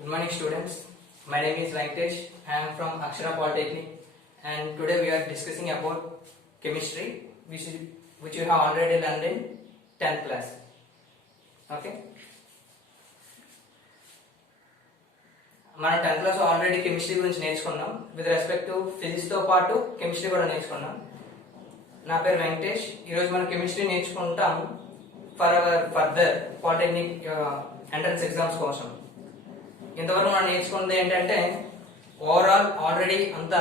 Good morning students. My name is Venkatesh. I am from Akshara Polytechnic and today we are discussing about chemistry which you have already learned in 10th class. Okay. మనం 10th class already chemistry గురించి నేర్చుకున్నాం. With respect to physics తో పాటు chemistry కూడా నేర్చుకున్నాం. నా పేరు వెంకటేష్. ఈరోజు మనం కెమిస్ట్రీ నేర్చుకుంటాం for hour further polytechnic entrance exams కోసం. ఇంతవరకు మనం నేర్చుకున్నది ఏంటంటే ఓవరాల్ ఆల్రెడీ అంతా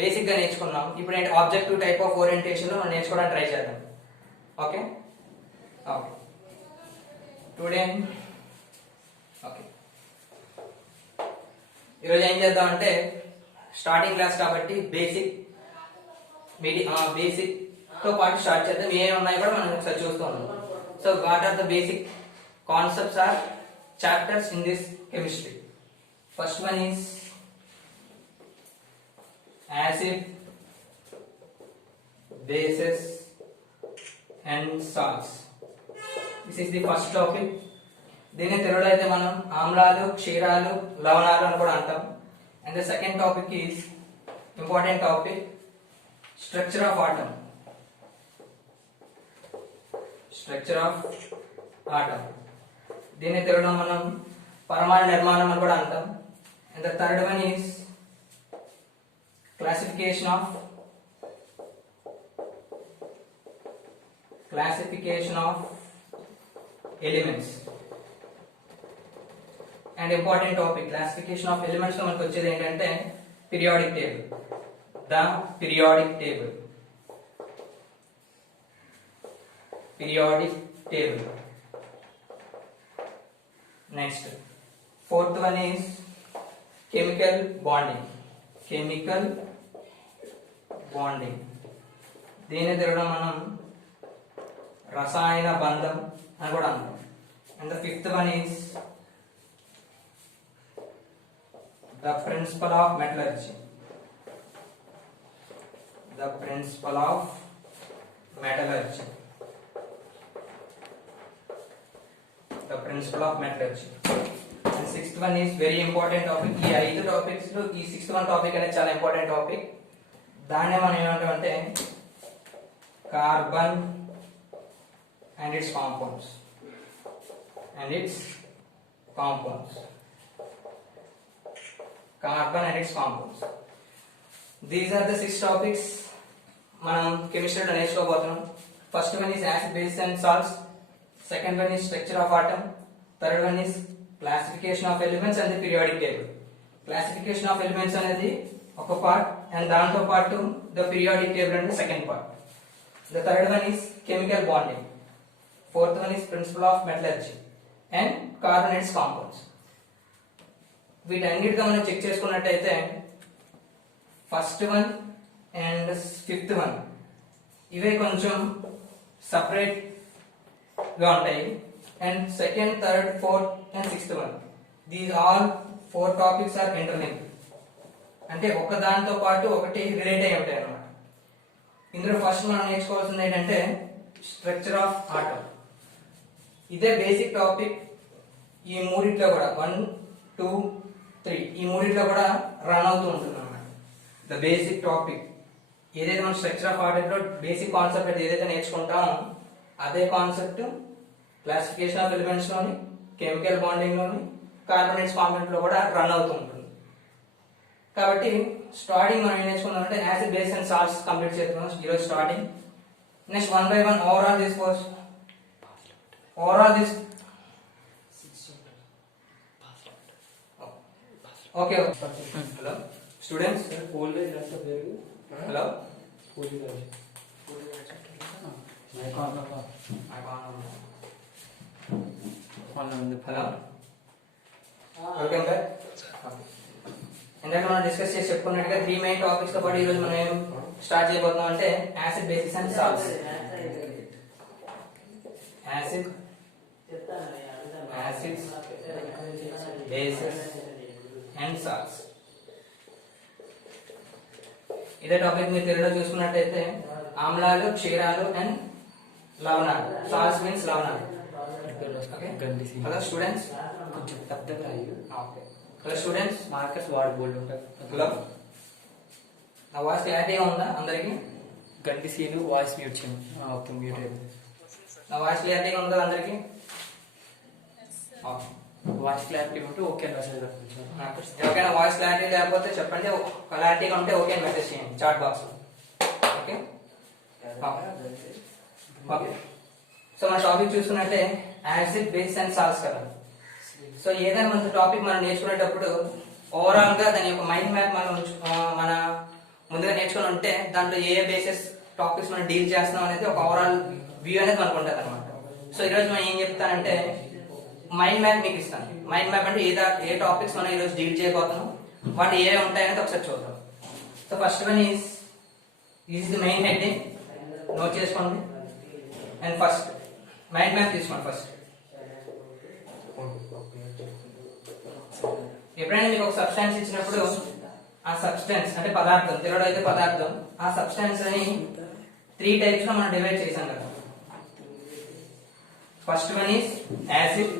బేసిక్ గా నేర్చుకున్నాం. ఇప్పుడు ఏంటి ఆబ్జెక్టివ్ టైప్ ఆఫ్ ఓరియంటేషన్ మనం నేర్చుకోవడానికి ట్రై చేద్దాం. ఓకే ఓకే టుడే ఓకే ఈరోజు ఏం చేద్దాం అంటే స్టార్టింగ్ క్లాస్ కాబట్టి బేసిక్ తో పాటు స్టార్ట్ చేద్దాం. ఏమి ఉన్నాయి కూడా మనం ఒకసారి చూస్తూ ఉన్నాం. So what are the basic concepts or chapters in this chemistry. First one is acid, bases and salts. This is the first topic. దీన్ని తెలుగులో అయితే మనం ఆమ్లాలు, క్షీరాలు, లవణాలు అని కూడా అంటాం. And the second topic is important topic, structure of atom. Structure of atom. దీన్ని తెలుగులో మనం పరమాణు నిర్మాణం అని కూడా అంటాం. And the third one is classification of elements. And important topic classification of elements లో మనకు వచ్చేది ఏంటంటే periodic table. The periodic table. Next, fourth one is chemical bonding. దీని తెలుగులో మనం రసాయన బంధం అని కూడా అంటాం. And the fifth one is the principle of metallurgy. The principle of metallurgy. And sixth one is very important topic. ఈ 5 topics లో ఈ 6th one టాపిక్ అనేది చాలా ఇంపార్టెంట్ టాపిక్. దాన్నే మనం ఏమంటామంటే carbon and its compounds. These are the 6 topics మనం కెమిస్ట్రీలో నేర్చుకోబోతున్నాం. First one is acid, base and salts. Second one is structure of atom. Third one is classification of elements and the periodic table. Classification of elements అనేది ఒక part and దాంతో పాటు the periodic table అనేది second part. The third one is chemical bonding. Fourth one is principle of metallurgy and carbon and its compounds. వీటన్నిటిగా మనం check చేసుకున్నట్టయితే first one and fifth one ఇవే కొంచెం సపరేట్ గా ఉంటాయి. And second, third, fourth and sixth one these all 4 topics are interlinked. అంటే ఒక దాంతో పాటు ఒకటి రిలేట్ అయి ఉంటాయి అన్నమాట. ఇందులో ఫస్ట్ మనం నేర్చుకోవాల్సింది ఏంటంటే స్ట్రక్చర్ ఆఫ్ ఆటమ్. ఇదే బేసిక్ టాపిక్. ఈ మూడిట్లో కూడా 1, 2, 3 ఈ మూడిట్లో కూడా రన్ అవుతూ ఉంటుంది అన్నమాట. ద బేసిక్ టాపిక్ ఏదైతే మనం స్ట్రక్చర్ ఆఫ్ ఆటమ్ లో బేసిక్ కాన్సెప్ట్ ఏదైతే నేర్చుకుంటామో అదే కాన్సెప్ట్ క్లాసిఫికేషన్ ఆఫ్ ఎలిమెంట్స్ లోని, కెమికల్ బాండింగ్ లోని, కార్బోనేట్స్ కాంపౌండ్ లో కూడా రన్ అవుతూ ఉంటుంది. కాబట్టి స్టార్టింగ్ మనం ఏం నేర్చుకున్నామంటే acid, base and salts complete చేస్తున్నాం ఈరోజు starting. Next 1 by 1 overall this okay. Hello students, hello hello welcome back. ఇందాక మనం డిస్కస్ చేసి చెప్పుకున్నట్టుగా 3 మెయిన్ టాపిక్స్ తో పాటు ఈరోజు మనం ఏం స్టార్ట్ చేయబోతున్నాం అంటే acid, basis and salts. Acids, basis and salts ఇదే టాపిక్ మీరు తెలుగులో చూసుకున్నట్టయితే ఆమ్లాలు, క్షీరాలు అండ్ లవణాలు. సాల్ట్స్ మీన్స్ లవణాలు. ఓకే హలో స్టూడెంట్స్ కొంచెం పెద్దగా అయ్యి ఓకే హలో స్టూడెంట్స్ మార్కర్స్ వాడు బోల్డ్ ఉంటాయి. హలో నా వాయిస్ క్లారిటీగా ఉందా అందరికి? గంటి సీను వాయిస్ మ్యూట్ చేయండి. ఓకే మ్యూట్ అయింది. నా వాయిస్ క్లారిటీగా ఉందా అందరికి? వాయిస్ క్లారిటీ ఉంటే ఓకే మెసేజ్ ఎవరికైనా వాయిస్ క్లారిటీ లేకపోతే చెప్పండి, క్లారిటీగా ఉంటే ఓకే మెసేజ్ చేయండి chat box. Okay okay so మన టాపిక్ చూసుకున్నట్టే యాసిడ్ బేస్ అండ్ సాల్ట్స్ కదా. సో ఏదైనా మన టాపిక్ మనం నేర్చుకునేటప్పుడు ఓవరాల్ గా దాని యొక్క మైండ్ మ్యాప్ మన ముందుగా నేర్చుకుని ఉంటే దాంట్లో ఏ బేసిస్ టాపిక్స్ మనం డీల్ చేస్తున్నాం అనేది ఒక ఓవరాల్ వ్యూ అనేది మనకు ఉంటుంది అనమాట. సో ఈరోజు మనం ఏం చెప్తానంటే మైండ్ మ్యాప్ మీకు ఇస్తాను. మైండ్ మ్యాప్ అంటే ఏ టాపిక్స్ మనం ఈరోజు డీల్ చేయబోతున్నాం, వాటి ఏ ఉంటాయనేది ఒకసారి చూద్దాం. So first one is the main heading, note చేసుకోండి. అండ్ ఫస్ట్ మైండ్ మ్యాప్ తీసుకోండి. ఫస్ట్ ఎప్పుడైనా మీకు ఒక సబ్స్టాన్స్ ఇచ్చినప్పుడు ఆ సబ్స్టాన్స్ అంటే పదార్థం, తెలుగులో అయితే పదార్థం, ఆ సబ్స్టాన్స్ అని 3 టైప్స్ లో మనం డివైడ్ చేసాం కదా. First one is acid,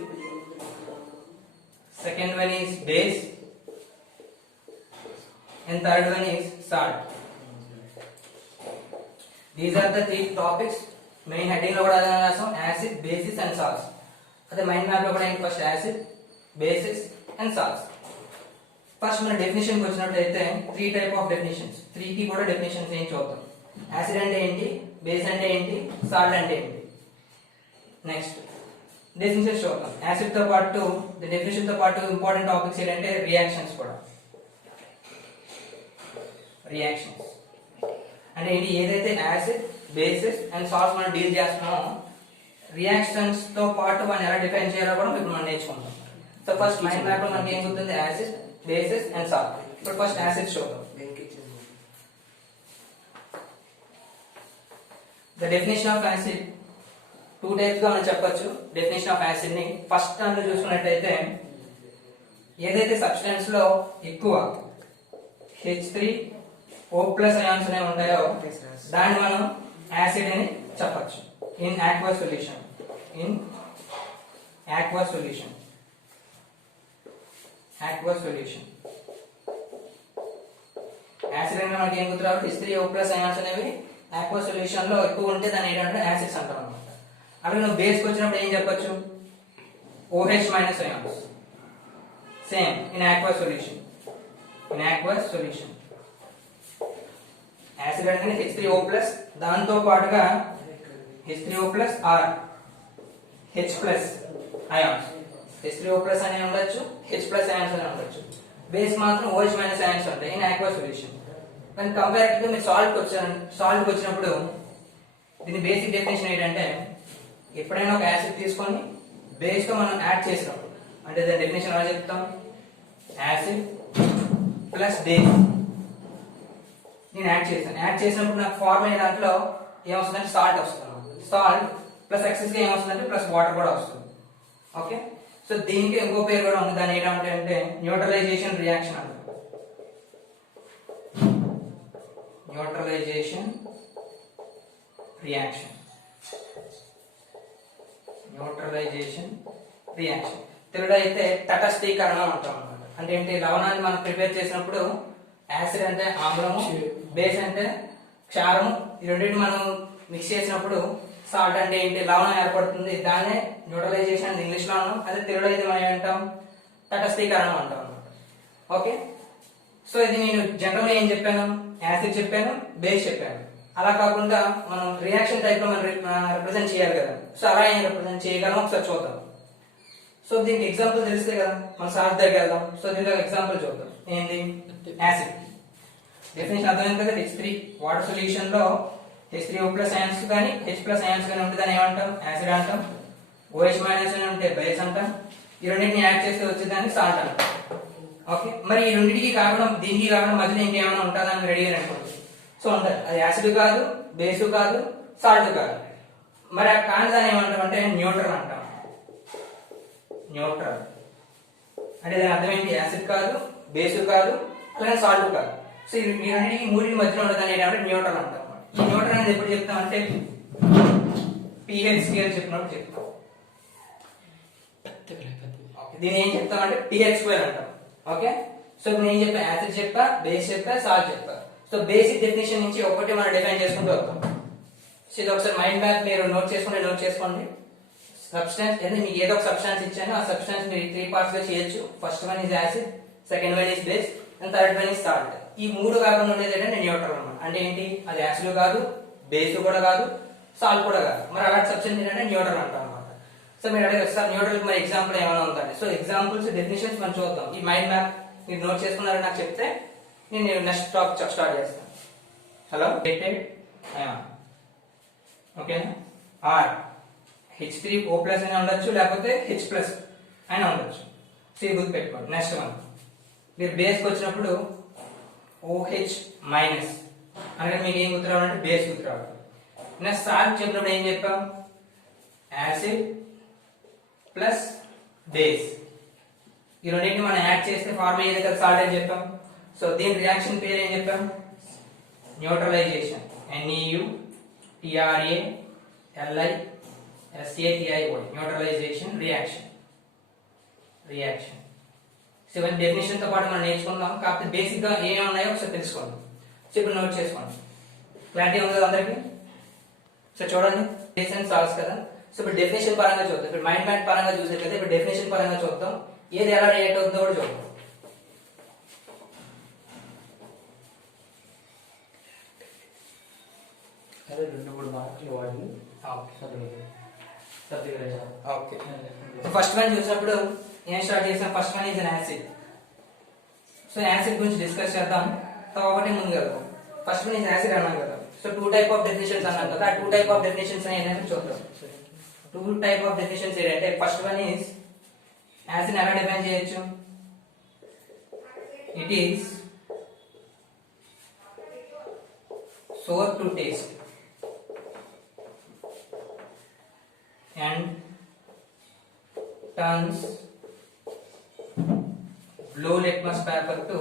second one is base, and third one is salt. These are the 3 topics. Main heading lo kuda rasam acid, bases and salts. Ade mind map lo kuda first acid, bases and salts. First మన definition కి వచ్చినట్లయితే 3 type of definitions, 3 కి కూడా definitions ఏం చూద్దాం. Acid అంటే ఏంటి, base అంటే ఏంటి, సాల్ట్ అంటే ఏంటి. నెక్స్ట్ డెఫినిషన్స్ చూద్దాం. యాసిడ్ తో పాటు డెఫినిషన్ తో పాటు ఇంపార్టెంట్ టాపిక్స్ ఏంటంటే రియాక్షన్స్ కూడా. రియాక్షన్స్ అంటే ఏంటి, ఏదైతే యాసిడ్, బేసిస్ అండ్ సాల్ట్స్ మనం డీల్ చేస్తున్నామో రియాక్షన్స్ తో పాటు మనం ఎలా డిఫైన్ చేయాలో కూడా ఇప్పుడు మనం నేర్చుకుంటాం. సో ఫస్ట్ మైండ్ మ్యాప్ లో మనకి ఏం గుర్తుంది, యాసిడ్, బేసిస్ అండ్ సాల్ట్. ఇప్పుడు ఫస్ట్ యాసిడ్ చూద్దాం. The definition of acid 2 types గా మనం చెప్పొచ్చు డెఫినేషన్ ఆఫ్ యాసిడ్ ని. ఫస్ట్ దాంట్లో చూసుకున్నట్టయితే ఏదైతే సబ్స్టెన్స్ లో ఎక్కువ H3O+ అయాన్స్ అనేవి ఉంటాయో దాన్ని మనం యాసిడ్ అని చెప్పొచ్చు. In aqueous solution, aqueous solution acid అంటే మనకి ఏం గుర్తు రావాలి, H3O+ అయాన్స్ అనేవి ఆక్వస్ సొల్యూషన్ లో ఎక్కువ ఉంటే దాన్ని ఏంటంటే యాసిడ్స్ అంటాం అన్నమాట. అలాగే నువ్వు బేస్కి వచ్చినప్పుడు ఏం చెప్పొచ్చు, OH- ions. Same in aqueous solution, acid అంటే H3O+, దాంతో పాటుగా H3O+ are H+ ions. H3O+ అనే ఉండొచ్చు, H+ అయాన్స్ అనే ఉండొచ్చు. బేస్ మాత్రం OH- అయాన్స్ ఉంటాయి ఇన్ ఆక్వస్ సొల్యూషన్. కానీ కంపారిటివ్గా మీరు సాల్ట్కి వచ్చినప్పుడు దీని బేసిక్ డెఫినేషన్ ఏంటంటే ఎప్పుడైనా ఒక యాసిడ్ తీసుకొని బేస్ తో మనం యాడ్ చేసినప్పుడు, అంటే దాని డెఫినేషన్ ఎలా చెప్తాం, యాసిడ్ ప్లస్ బేస్ నేను యాడ్ చేసినప్పుడు నాకు ఫార్మ్ అయిన దాంట్లో ఏమొస్తుందంటే సాల్ట్ వస్తుంది. సాల్ట్ ప్లస్ ఎక్సెస్ గా ఏమొస్తుందంటే ప్లస్ వాటర్ కూడా వస్తుంది. ఓకే, సో దీనికి ఇంకో పేరు కూడా ఉంది, దాని ఏంటంటే న్యూట్రలైజేషన్ రియాక్షన్ అంటారు. న్యూట్రలైజేషన్ రియాక్షన్ తెలుగులో అయితే తటస్థీకరణ అంటాం అన్నమాట. అంటే ఏంటి, లవణాన్ని మనం ప్రిపేర్ చేసినప్పుడు యాసిడ్ అంటే ఆమ్లము, బేస్ అంటే క్షారము, ఈ రెండింటిని మనం మిక్స్ చేసినప్పుడు సాల్ట్ అంటే ఏంటి, లవణం ఏర్పడుతుంది. దాన్నే న్యూట్రలైజేషన్ ఇంగ్లీష్ లో అన్నాం. అదే తెలుగులో అయితే మనం ఏమంటాం, తటస్థీకరణం అంటాం అన్నమాట. ఓకే, సో ఇది నేను జనరల్ గా ఏం చెప్పాను, యాసిడ్ చెప్పాను, బేస్ చెప్పాను. అలా కాకుండా మనం రియాక్షన్ టైప్ లో మనం రిప్రజెంట్ చేయాలి కదా. సో అలా ఏం రిప్రజెంట్ చేయగలం ఒకసారి చూద్దాం. సో దీనికి ఎగ్జాంపుల్ తెలిస్తే కదా మనం సాల్ట్ దగ్గరికి వెళ్దాం. సో దీనిలో ఎగ్జాంపుల్ చూద్దాం. ఏంది, యాసిడ్ డెఫినేషన్ అర్థమైంది కదా. H3 వాటర్ సొల్యూషన్ లో H3O+ అయాన్స్ కానీ H+ అయాన్స్ కానీ ఉంటే దాన్ని ఏమంటాం, యాసిడ్ అంటాం. OH- అని ఉంటే బేస్ అంటాం. ఈ రెండింటిని యాడ్ చేస్తే వచ్చేదాన్ని సాల్ట్ అంటాం. ఓకే, మరి ఈ రెండింటికి కాకుండా దీనికి కాకుండా మధ్యలో ఇంకేమైనా ఉంటుందా అని రెడీ అనుకోండి. సో ఉంటుంది, అది యాసిడ్ కాదు, బేసు కాదు, సాల్ట్ కాదు. మరి ఆ కాని దాన్ని ఏమంటాం అంటే న్యూట్రల్ అంటాం. న్యూట్రల్ అంటే దాని అర్థం ఏంటి, యాసిడ్ కాదు, బేసు కాదు, అలాగే సాల్ట్ కాదు. సో ఈ రెండింటికి మూడింటి మధ్యలో ఉండదని ఏంటంటే న్యూట్రల్ అంటాం. ఈ న్యూట్రల్ అనేది ఎప్పుడు చెప్తాం అంటే pH స్కేల్ చెప్పినప్పుడు చెప్తాం. దీన్ని ఏం చెప్తామంటే pH² అంటాం. ఓకే, సో ఇప్పుడు నేను చెప్పా యాసిడ్ చెప్పా, బేస్ చెప్పా, సాల్ట్ చెప్పా. సో బేసిక్ డెఫినేషన్ నుంచి ఒకటి మనం డిఫైన్ చేసుకుంటూ వస్తాం. సో ఇది ఒకసారి మైండ్ మ్యాప్ మీరు నోట్ చేసుకోండి. సబ్స్టాన్స్ అంటే మీకు ఏదో ఒక సబ్స్టాన్స్ ఇచ్చాను, ఆ సబ్స్టాన్స్ మీరు 3 పార్ట్స్ గా చేయొచ్చు. First one is acid, second one is base, and third one is salt. ఈ మూడు కాకుండా ఉండేది ఏంటంటే న్యూట్రల్ అన్నమాట. అంటే ఏంటి, అది యాసిడ్ కాదు, బేస్ కూడా కాదు, సాల్ట్ కూడా కాదు. మరి అలాంటి సబ్స్టెన్స్ ఏంటంటే న్యూట్రల్ అంటాం అన్నమాట. సో మీరు అడిగారు సార్ న్యూట్రల్ మరి ఎగ్జాంపుల్ ఏమైనా ఉందండి. సో ఎగ్జాంపుల్స్ డెఫినేషన్స్ మనం చూద్దాం. ఈ మైండ్ మ్యాప్ మీరు నోట్ చేసుకున్నారని నాకు చెప్తే నేను నెక్స్ట్ టాక్ స్టార్ట్ చేస్తాను. హలో ఓకేనా, ఆర్ H3O+ అయినా ఉండొచ్చు, లేకపోతే H+ అయినా ఉండొచ్చు. సో ఇది గుర్తు పెట్టుకోండి. నెక్స్ట్ వన్ మీరు బేస్కి వచ్చినప్పుడు OH- అనగా మీకు ఏం గుర్తు రావాలంటే బేస్ గుర్తు రావాలి. నెక్స్ట్ సాల్ట్ చెప్పినప్పుడు ఏం చెప్పాం, యాసిడ్ ప్లస్ బేస్. ఈ రెండింటిని మనం యాడ్ చేస్తే ఫార్మ్ అయ్యేది కదా సాల్ట్ అని చెప్పాం. సో దీని రియాక్షన్ పేరు ఏం చెప్పాం, neutralisation. NEUTRALISATION neutralisation reaction. So ఇవన్నీ డెఫినేషన్ తో పాటు మనం నేర్చుకుందాం. కాకపోతే బేసిక్ గా ఏమేమి ఉన్నాయో ఒకసారి తెలుసుకోండి. సో ఇప్పుడు నోట్ చేసుకోండి. క్లారిటీ ఉంది కదా అందరికి? సో చూడండి, బేస్ అండ్ సాల్ట్స్ కదా. సో ఇప్పుడు డెఫినేషన్ పరంగా చూద్దాం. ఇప్పుడు మైండ్ మ్యాప్ పరంగా చూసే కదా, ఇప్పుడు డెఫినేషన్ పరంగా చూద్దాం. ఏది ఎలా రియాక్ట్ అవుతుందో కూడా చూద్దాం. అదే 2-3 మార్కులు వాడి ఓకే, ఫస్ట్ వన్ చూసినప్పుడు ఏం స్టార్ట్ చేసాం, first one is acid. So acid గురించి డిస్కస్ చేద్దాం. సో ఒకటి ముందు కదా, ఫస్ట్ వన్ ఈజ్ యాసిడ్ అన్నాం కదా. సో 2 టైప్ ఆఫ్ డెఫినేషన్స్ అన్నాం కదా. ఆ 2 టైప్ ఆఫ్ డెఫినేషన్స్ ఏంటంటే చూద్దాం. 2 టైప్ ఆఫ్ డెఫినేషన్స్ ఏంటంటే ఫస్ట్ వన్ ఈజ్ యాసిడ్ ఎలా డిఫైన్ చేయొచ్చు, it is sour to taste and turns blue litmus paper to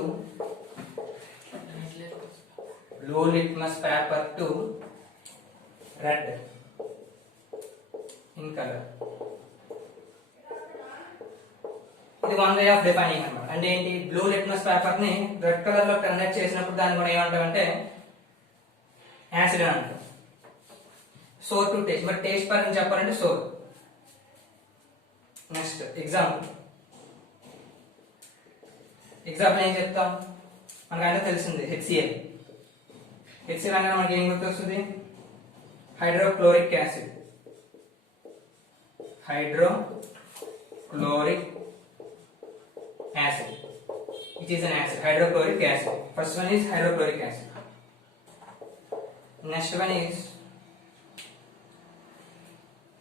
red in color. ఇది వన్ వే ఆఫ్ డిఫైనింగ్ అన్నమాట. అంటే ఏంటి, బ్లూ లిట్మస్ పేపర్ ని రెడ్ కలర్ లో convert చేసినప్పుడు దాన్ని కూడా ఏమంటామంటే యాసిడ్ అని అంటాం. సోర్ టు టేస్ట్, మరి టేస్ట్ పరంగా చెప్పాలంటే సోర్. నెక్స్ట్ ఎగ్జాంపుల్ ఏం చెప్తాం, మనకంటే తెలిసింది HCl. HCl అనగా మనకి ఏం గుర్తొస్తుంది, hydrochloric acid. It is an acid, hydrochloric acid. First one is hydrochloric acid. Next one is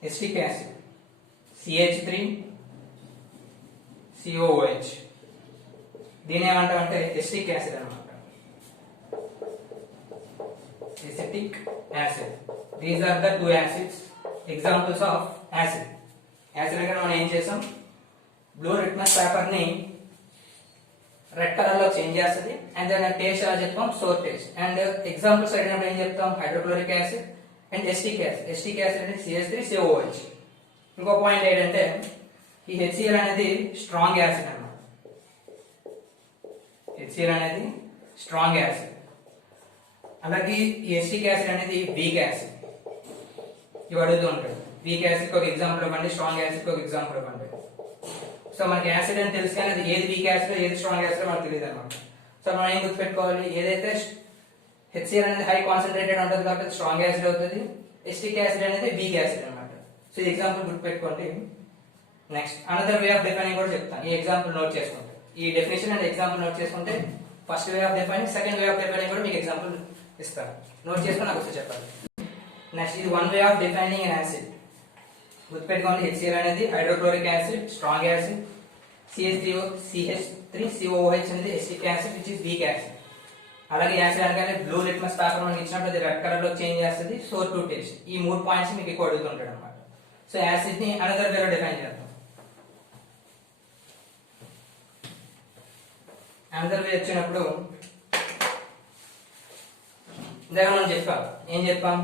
acetic acid, CH3COOH. దీని ఏమంటామంటే ఎసిటిక్ యాసిడ్ అన్నమాట. Acetic acid. These are the 2 acids. Examples of acid. Acid అంటే మనం ఏం చేసాం, blue litmus paper ని red colour లో change చేస్తుంది. అండ్ దాని టేస్ట్ ఎలా చెప్తాం, సోర్ టేస్ట్. అండ్ ఎగ్జాంపుల్స్ అడిగినప్పుడు ఏం చెప్తాం, hydrochloric acid and acetic acid. Acetic acid అంటే CH3COOH. ఇంకో పాయింట్ ఏంటంటే ఈ HCl అనేది స్ట్రాంగ్ యాసిడ్ అన్నమాట. HCl అనేది స్ట్రాంగ్ యాసిడ్. అలాగే ఈ ఎసిటిక్ యాసిడ్ అనేది వీక్ యాసిడ్. ఇవి అడుగుతూ ఉంటాడు, వీక్ యాసిడ్ ఒక ఎగ్జాంపుల్ ఇవ్వండి, స్ట్రాంగ్ యాసిడ్ ఒక ఎగ్జాంపుల్ ఇవ్వండి. సో మనకి యాసిడ్ అని తెలుసు కానీ అది ఏది వీక్ యాసిడ్ ఏది స్ట్రాంగ్ యాసిడ్ మనకు తెలియదు అనమాట. సో మనం ఏం గుర్తుపెట్టుకోవాలి, ఏదైతే HCl అనేది హై కాన్సన్ట్రేటెడ్ ఉంటుంది కాబట్టి స్ట్రాంగ్ యాసిడ్ అవుతుంది, ఎసిటిక్ యాసిడ్ అనేది వీక్ యాసిడ్ అనమాట. సో ఈ ఎగ్జాంపుల్ గుర్తుపెట్టుకోండి. Next another way of defining కూడా చెప్తాను. ఈ ఎగ్జాంపుల్ నోట్ చేసుకుంటే, ఈ డెఫినేషన్ అండ్ ఎగ్జాంపుల్ నోట్ చేసుకుంటే first way of defining, second way of defining కూడా మీకు ఎగ్జాంపుల్ ఇస్తాను. నోట్ చేసుకుని నాకు ఒకసారి చెప్పాలి. నెక్స్ట్ ఇది one way of defining an acid. గుర్తుపెట్టుకోండి, HCl అనేది hydrochloric acid, strong acid. CH3COOH అనేది acetic acid which is weak acid. అలాగే యాసిడ్ అనగానే బ్లూ లిట్మస్ పేపర్ మనకి ఇచ్చినప్పుడు అది రెడ్ కలర్ లో చేంజ్ చేస్తుంది, సోర్ టు టేస్ట్. ఈ 3 పాయింట్స్ మీకు ఎక్కువ అడుగుతుంటాడు అనమాట. సో యాసిడ్ ని అనదర్ వేలో డిఫైన్ చేద్దాం. అనదర్ వే వచ్చినప్పుడు ఇందాక మనం చెప్పాం, ఏం చెప్పాం,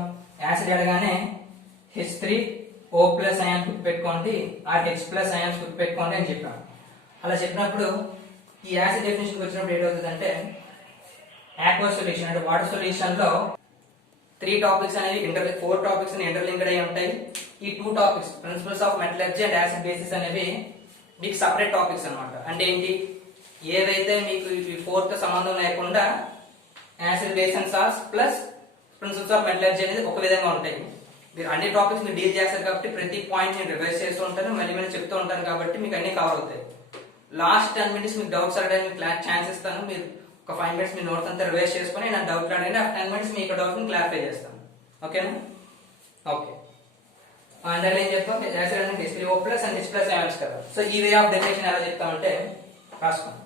యాసిడ్ అనగానే H3 O ప్లస్ అయాన్స్ గుర్తుపెట్టుకోండి ఆర్ H ప్లస్ అయాన్స్ గుర్తుపెట్టుకోండి అని చెప్పాను. అలా చెప్పినప్పుడు ఈ యాసిడ్ డెఫినేషన్కి వచ్చినప్పుడు ఏమవుతుందంటే aqueous సొల్యూషన్ అంటే వాటర్ సొల్యూషన్ లో 3 టాపిక్స్ అనేవి 4 టాపిక్స్ ఇంటర్లింక్డ్ అయి ఉంటాయి. ఈ 2 topics principles of metallurgy and acid bases అనేవి మీకు సపరేట్ టాపిక్స్ అన్నమాట. అంటే ఏంటి, ఏవైతే మీకు ఈ 4 తో సంబంధం లేకుండా acid base and salts plus principles of metallurgy అనేది ఒక విధంగా ఉంటాయి. మీరు అన్ని టాపిక్స్ మీరు డీల్ చేస్తారు కాబట్టి ప్రతి పాయింట్ నేను రివైజ్ చేస్తూ ఉంటాను, మళ్ళీ మళ్ళీ చెప్తూ ఉంటాను కాబట్టి మీకు అన్ని కవర్ అవుతాయి. లాస్ట్ 10 మినిట్స్ మీకు డౌట్స్ అడగడానికి ఛాన్స్ ఇస్తాను. మీరు ఒక 5 మినిట్స్ మీ నోట్స్ అంతా రివైజ్ చేసుకొని నా డౌట్ అడగండి. ఆ 10 మినిట్స్ మీకు డౌట్ ని క్లారిఫై చేస్తాను. ఓకేనా? ఓకే. అందులో ఏం చెప్తాం, యాసిడ్ అంటే H3O plus and H plus ions కదా. సో ఈ వే ఆఫ్ డెఫినేషన్ ఎలా చెప్తామంటే రాసుకోండి.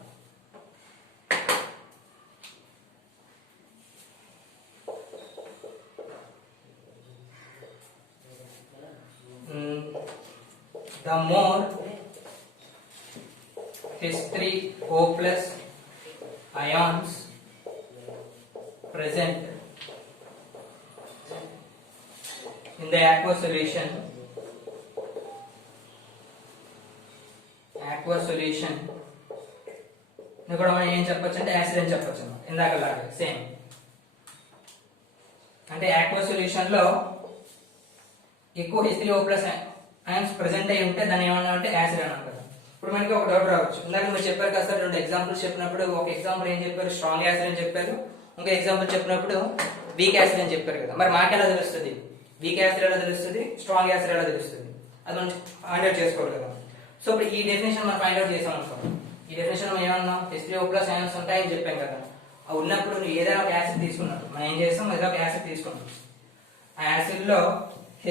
The more H3O plus ions present in the aqueous solution ఇక్కడ మనం ఏం చెప్పొచ్చు అంటే యాసిడ్ అని చెప్పొచ్చు. ఇందాకలాగా సేమ్ అంటే aqueous solution లో ఎక్కువ H3O plus అయాన్స్ ప్రెసెంట్ అయి ఉంటే దాన్ని ఏమన్నా అంటే యాసిడ్ అన్నాం కదా. ఇప్పుడు మనకి ఒక డౌట్ రావచ్చు, ఇందాక మీరు చెప్పారు కదా సార్ 2 ఎగ్జాంపుల్స్ చెప్పినప్పుడు ఒక ఎగ్జాంపుల్ ఏం చెప్పారు, స్ట్రాంగ్ యాసిడ్ అని చెప్పారు, ఇంకో ఎగ్జాంపుల్ చెప్పినప్పుడు వీక్ యాసిడ్ అని చెప్పారు కదా. మరి మాకు ఎలా తెలుస్తుంది, వీక్ యాసిడ్ ఎలా తెలుస్తుంది, స్ట్రాంగ్ యాసిడ్ ఎలా తెలుస్తుంది, అది మనం ఫైండ్ అవుట్ చేసుకోవాలి కదా. సో ఇప్పుడు ఈ డెఫినేషన్ మనం ఫైండ్ అవుట్ చేసాం అనుకో, ఈ డెఫినేషన్ మనం ఏమన్నాం, H3O plus అయాన్స్ ఉంటాయని చెప్పాం కదా. అవి ఉన్నప్పుడు నువ్వు ఏదైనా ఒక యాసిడ్ తీసుకున్నావు, మనం ఏం చేస్తాం, ఏదో ఒక యాసిడ్ తీసుకున్నాం, ఆ యాసిడ్ లో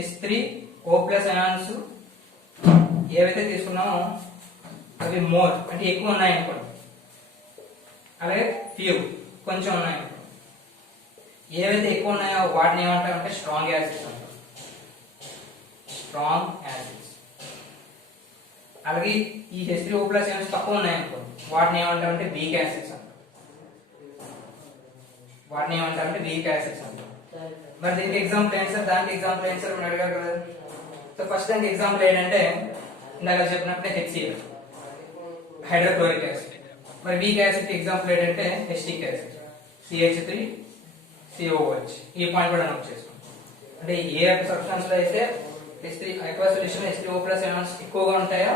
H3O plus అయాన్స్ ఏవైతే తీసుకున్నామో అవి మోర్ అంటే ఎక్కువ ఉన్నాయనుకోండి, అలాగే ఫ్యూ కొంచెం ఉన్నాయనుకోండి. ఏవైతే ఎక్కువ ఉన్నాయో వాటిని ఏమంటారంటే స్ట్రాంగ్ యాసిడ్స్ అంటారు, స్ట్రాంగ్ యాసిడ్స్. అలాగే ఈ H3O plus అయాన్స్ తక్కువ ఉన్నాయనుకోండి, వాటిని ఏమంటారంటే వీక్ యాసిడ్స్ అంటారు, వాటిని ఏమంటారంటే వీక్ యాసిడ్స్ అంటారు. మరి దీనికి ఎగ్జాంపుల్ ఏంటి సార్, దానికి ఎగ్జాంపుల్ ఏంటి సార్ మీరు అడిగారు కదా. సో ఫస్ట్ దానికి ఎగ్జాంపుల్ ఏంటంటే ఇందాక చెప్పినప్పుడే HCl హైడ్రోక్లోరిక్ యాసిడ్. మరి వీక్ యాసిడ్ కి ఎగ్జాంపుల్ ఏంటంటే ఎసిటిక్ యాసిడ్ CH3COOH. ఈ పాయింట్ కూడా నోట్ చేసుకోండి. అంటే ఏ సబ్స్టెన్స్ లో అయితే aqueous solution లో H3O plus అయాన్స్ ఎక్కువగా ఉంటాయో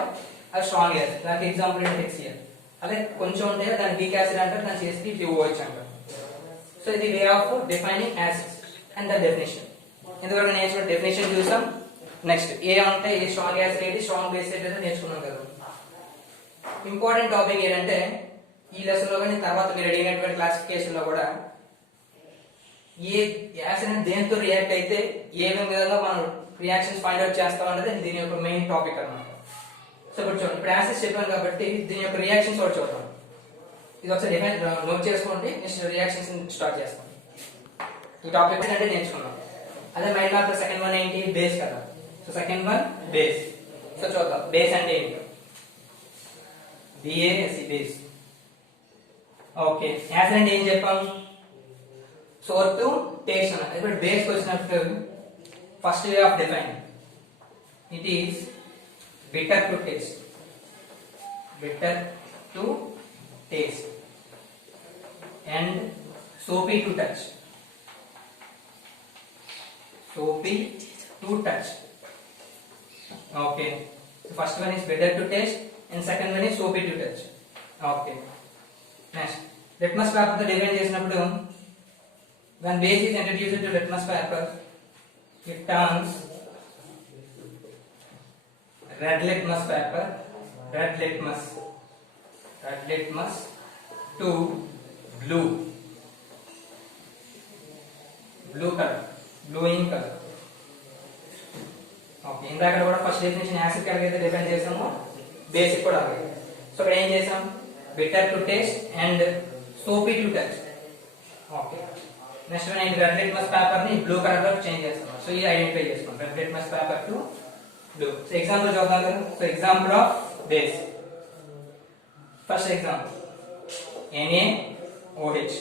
అది స్ట్రాంగ్ యాసిడ్, దానికి ఎగ్జాంపుల్ ఏంటి HCl. అలాగే కొంచెం ఉంటాయో దాని వీక్ యాసిడ్ అంటారు, దాని CH3COOH అంటారు. సో ఇది వే of defining acids and the definition. ఇంతవరకు నేర్చుకున్న డెఫినేషన్ చూసాం. నెక్స్ట్ ఏ అంటే ఏ స్ట్రాంగ్ యాసిడ్ ఏంటి, స్ట్రాంగ్ బేస్ ఏంటి నేర్చుకున్నాం కదా. ఇంపార్టెంట్ టాపిక్ ఏంటంటే ఈ లెసన్ లో కానీ తర్వాత మీరు అడిగినటువంటి క్లాసిఫికేషన్ లో కూడా ఏ యాసిడ్ దేంతో రియాక్ట్ అయితే ఏ విధంగా మనం రియాక్షన్స్ ఫైండ్ అవుట్ చేస్తాం అనేది దీని యొక్క మెయిన్ టాపిక్ అన్నమాట. సో ఇప్పుడు చూడండి, ఇప్పుడు యాసిడ్స్ చెప్పాను కాబట్టి దీని యొక్క రియాక్షన్స్ కూడా చూద్దాం. ఇది ఒకసారి నోట్ చేసుకోండి, నెక్స్ట్ రియాక్షన్స్ స్టార్ట్ చేస్తాం. ఈ టాపిక్ అంటే నేర్చుకున్నాం. అదే మైండ్ మ్యాప్ సెకండ్ వన్ ఏంటి, బేస్ కదా. So second one base. So చూద్దాం బేస్ అంటే ఏంటి. BASE base. ఓకే, యాసిడ్ అంటే ఏం చెప్పాం, సోర్ టు టేస్ట్ అన్నమాట. ఇప్పుడు బేస్ వచ్చినప్పుడు first way of define it is bitter to taste, bitter to taste and soapy to touch, soapy to touch. Okay, so first one is bitter to taste and second one is soapy to touch. Okay, next litmus paper తో define చేసినప్పుడు when base is introduced to litmus paper it turns red litmus paper, red litmus to blue color, bluing color. Okay, ఇందాక కూడా first definition acid కలిగితే define చేసాము, basic కూడా అలాగే. So ఇక్కడ ఏం చేసాం, bitter to taste and soapy to touch. Okay, next నేను రెడ్ లిట్మస్ పేపర్ ని బ్లూ కలర్ లో చేంజ్ చేస్తాను. సో ఇది ఐడెంటిఫై చేసుకోండి, red litmus paper to blue. So example చూద్దాం కదా. So example of base, first example NaOH.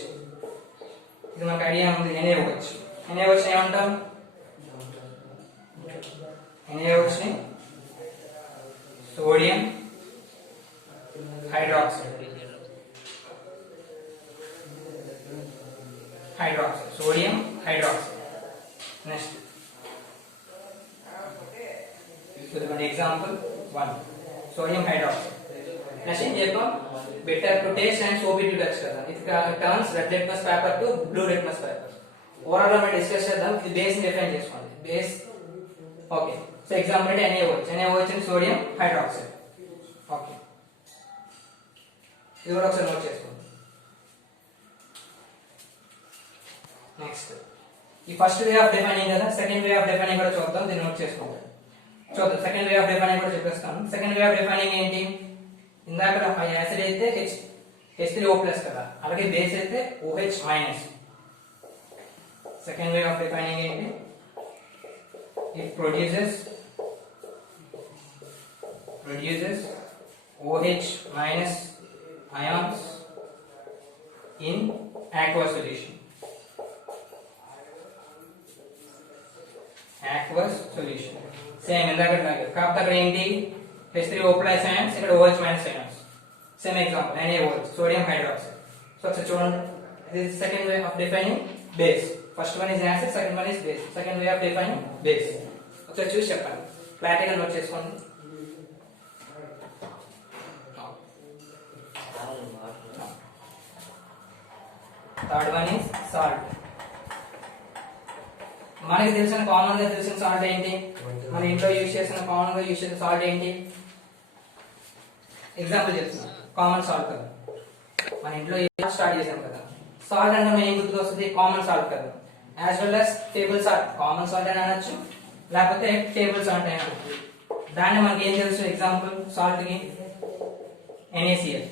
ఇది మనకు ఐడియా ఉంది, NaOH. NaOH ఏమంటాం, NaOH sodium hydroxide, sodium hydroxide. Next, example 1, sodium hydroxide. Next in Japan, bitter to taste and soapy to touch kada. It turns red litmus paper to blue litmus paper. Overall మనం discuss చేద్దాం. ఇది base ని define చేసుకోండి. Base okay. So example అంటే NaOH and sodium hydroxide. Okay, ఇది కూడా ఒకసారి note చేసుకోండి. నెక్స్ట్ ఈ ఫస్ట్ వే ఆఫ్ డిఫైనింగ్ కదా, సెకండ్ వే ఆఫ్ డిఫైనింగ్ కూడా చూద్దాం. దీన్ని నోట్ చేసుకోండి. చూద్దాం, సెకండ్ వే ఆఫ్ డిఫైనింగ్ కూడా చెప్పేస్తాను. సెకండ్ వే ఆఫ్ డిఫైనింగ్ ఏంటి? ఇందాక యాసిడ్ అయితే H3O+ కదా, అలాగే బేస్ అయితే OH-. Second way of defining ఏంటి? It produces OH- ions in aqueous solution. Same ఇందాకట్లాగే, కాకపోతే అక్కడ ఏంటి? H3O+ ions, ఇక్కడ OH- ions. Same example NaOH, sodium hydroxide. So ఒకసారి చూడండి, this is second way of defining base. First one is acid, second one is base. Second way of defining base. ఒకసారి చూసి చెప్పండి, క్లారిటీగా నోట్ చేసుకోండి. Third one is salt. మనకి తెలిసిన common గా తెలిసిన సాల్ట్ ఏంటి? మన ఇంట్లో యూజ్ చేసిన కామన్ గా యూజ్ చేసిన సాల్ట్ ఏంటి? ఎగ్జాంపుల్ చెప్తున్నా, కామన్ సాల్ట్ కదా, మన ఇంట్లో స్టార్ట్ చేసాం కదా. సాల్ట్ అంటే మనం ఏం గుర్తుకు వస్తుంది? కామన్ సాల్ట్ కదా. As well as table salt, common salt అని అనొచ్చు, లేకపోతే టేబుల్ సాల్ట్ అని అనొచ్చు. దాన్ని మనకి ఏం తెలుసు? ఎగ్జాంపుల్ సాల్ట్ కి NaCl.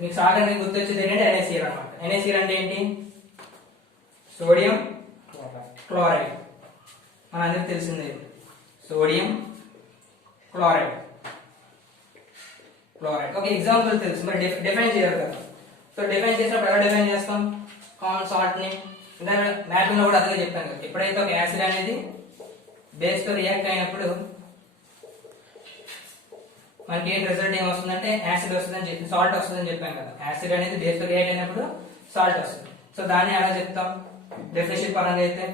మీకు సాల్ట్ అనేది గుర్తొచ్చేది ఏంటంటే NaCl అనమాట. NaCl అంటే ఏంటి? Sodium chloride. మన అందరికి తెలిసిందే, సోడియం క్లోరైడ్. ఒక ఎగ్జాంపుల్ తెలుసు, మరి డిఫైన్ చేయాలి కదా. సో డిఫైన్ చేసినప్పుడు ఎలా డిఫైన్ చేస్తాం? కామన్ సాల్ట్ ని మ్యాపింగ్ లో కూడా అదే చెప్పాను కదా. ఎప్పుడైతే ఒక యాసిడ్ అనేది బేస్ తో రియాక్ట్ అయినప్పుడు మనకి ఏం రిజల్ట్ ఏం వస్తుందంటే యాసిడ్ వస్తుందని చెప్పి, సాల్ట్ వస్తుందని చెప్పాం కదా. యాసిడ్ అనేది బేస్ తో రియాక్ట్ అయినప్పుడు సాల్ట్ వస్తుంది. సో దాన్ని ఎలా చెప్తాం? డెఫినేషన్ పరంగా అయితే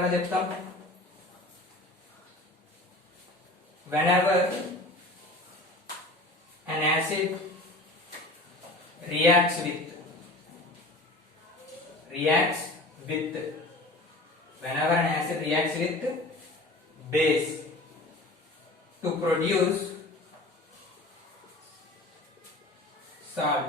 ఎలా చెప్తాం? Whenever an acid reacts with base to produce salt,